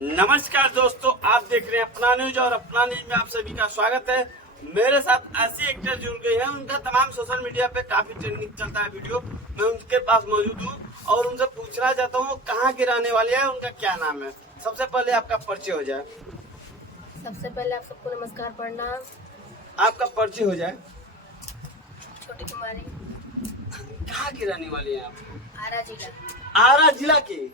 नमस्कार दोस्तों, आप देख रहे हैं अपना न्यूज और अपना न्यूज में आप सभी का स्वागत है। मेरे साथ ऐसे एक्टर जुड़ गए हैं, उनका तमाम सोशल मीडिया पे काफी ट्रेंडिंग चलता है वीडियो। मैं उनके पास मौजूद हूँ और उनसे पूछना चाहता हूँ कहाँ की रहने वाली है, उनका क्या नाम है। सबसे पहले आपका परिचय हो जाए। सबसे पहले आप सबको नमस्कार, प्रणाम। आपका परिचय हो जाए। छोटी कुमारी, कहाँ की रहने वाली है आप? आरा जिला। आरा जिला की।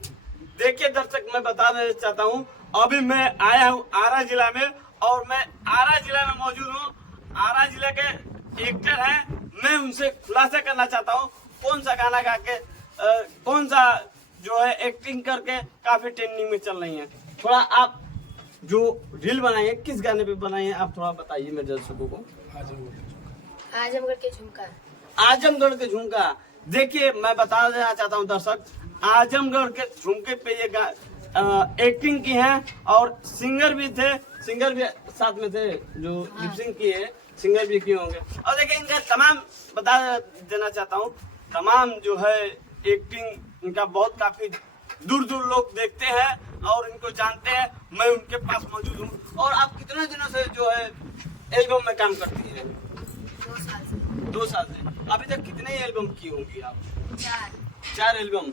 देखिए दर्शक, मैं बता देना चाहता हूँ, अभी मैं आया हूँ आरा जिला में और मैं आरा जिला में मौजूद हूँ। आरा जिला के एक्टर हैं, मैं उनसे खुलासा करना चाहता हूँ कौन सा गाना गा के कौन सा जो है एक्टिंग करके काफी ट्रेंडिंग में चल रही है। थोड़ा आप जो रील बनाई है किस गाने पे बनाई है, आप थोड़ा बताइए मेरे दर्शकों को। आजमगढ़ के झुमका। आजमगढ़ के झुमका। देखिए मैं बता देना चाहता हूँ दर्शक, आजमगढ़ के झुमके पे ये एक्टिंग की है और सिंगर भी थे, सिंगर भी साथ में थे जो लिपसिंग की है, सिंगर भी किए होंगे। और देखिए इनका तमाम बता देना चाहता हूँ, तमाम जो है एक्टिंग इनका बहुत काफी दूर दूर लोग देखते हैं और इनको जानते हैं। मैं उनके पास मौजूद हूँ। और आप कितने दिनों से जो है एल्बम में काम करती हैं? 2 साल से। 2 साल से। अभी तक कितने एल्बम की होंगी आप? 4 एल्बम।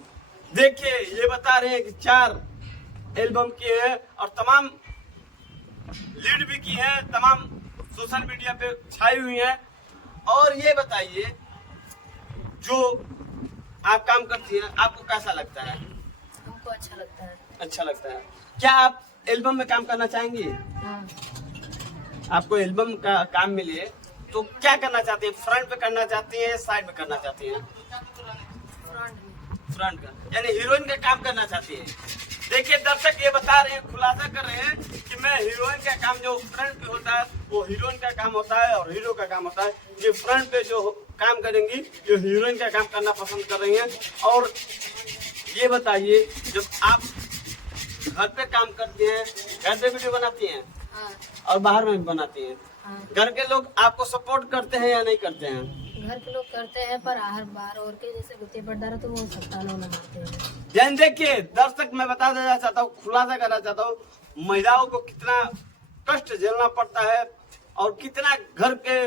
देखिए ये बता रहे हैं कि 4 एल्बम किए हैं और तमाम लीड भी की है, तमाम सोशल मीडिया पे छाई हुई है। और ये बताइए, जो आप काम करती हैं आपको कैसा लगता है? हमको अच्छा लगता है। अच्छा लगता है। क्या आप एल्बम में काम करना चाहेंगी? हाँ। आपको एल्बम का काम मिले तो क्या करना चाहती हैं? फ्रंट पे करना चाहती हैं, साइड में करना चाहती हैं? फ्रंट में। फ्रंट का, यानी हीरोइन का काम करना चाहती है। देखिए दर्शक, ये बता रहे हैं, खुलासा कर रहे हैं कि मैं हीरोइन का काम जो फ्रंट पे होता है वो हीरोइन का काम होता है और हीरो का काम होता है। ये फ्रंट पे जो काम करेंगी ये हीरोइन का काम करना पसंद कर रही हैं। और ये बताइए, जब आप घर पे काम करती हैं, घर पे वीडियो बनाती हैं हाँ। और बाहर में भी बनाती हैं, हाँ। घर के लोग आपको सपोर्ट करते हैं या नहीं करते हैं? घर के लोग करते हैं, पर हर बार और के जैसे गुत्ते पर्दा तो वो सत्ता लोग मारते हैं। जैन देखिए दर्शक, मैं बता देना चाहता हूँ, खुलासा करना चाहता हूँ, महिलाओं को कितना कष्ट झेलना पड़ता है और कितना घर के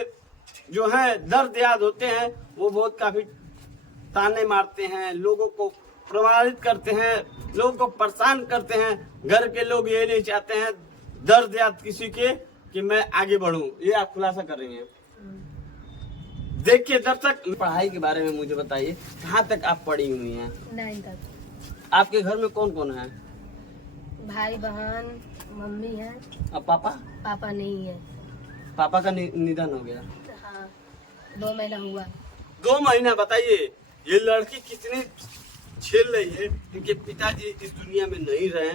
जो है दर्द याद होते हैं। वो बहुत काफी ताने मारते हैं, लोगों को प्रमाणित करते हैं, लोगों को परेशान करते हैं। घर के लोग ये नहीं चाहते हैं दर्द याद किसी के कि मैं आगे बढ़ूं। ये आप खुलासा कर रही हैं। देखिए दर्शक, पढ़ाई के बारे में मुझे बताइए, कहाँ तक आप पढ़ी हुई हैं? 9 तक। आपके घर में कौन कौन है? भाई बहन, मम्मी है। और पापा? पापा नहीं है। पापा का निधन हो गया। हाँ, 2 महीना हुआ। 2 महीना। बताइए ये लड़की कितनी झेल रही है। इनके पिताजी इस दुनिया में नहीं रहे,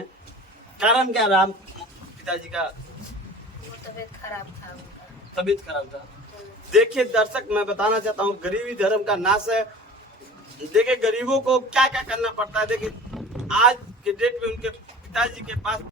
कारण क्या रहा पिताजी का? वो तबीयत खराब था उनका। तबीयत खराब था। देखिए दर्शक, मैं बताना चाहता हूँ, गरीबी धर्म का नाश है। देखिए गरीबों को क्या क्या करना पड़ता है। देखिए आज के डेट में उनके पिताजी के पास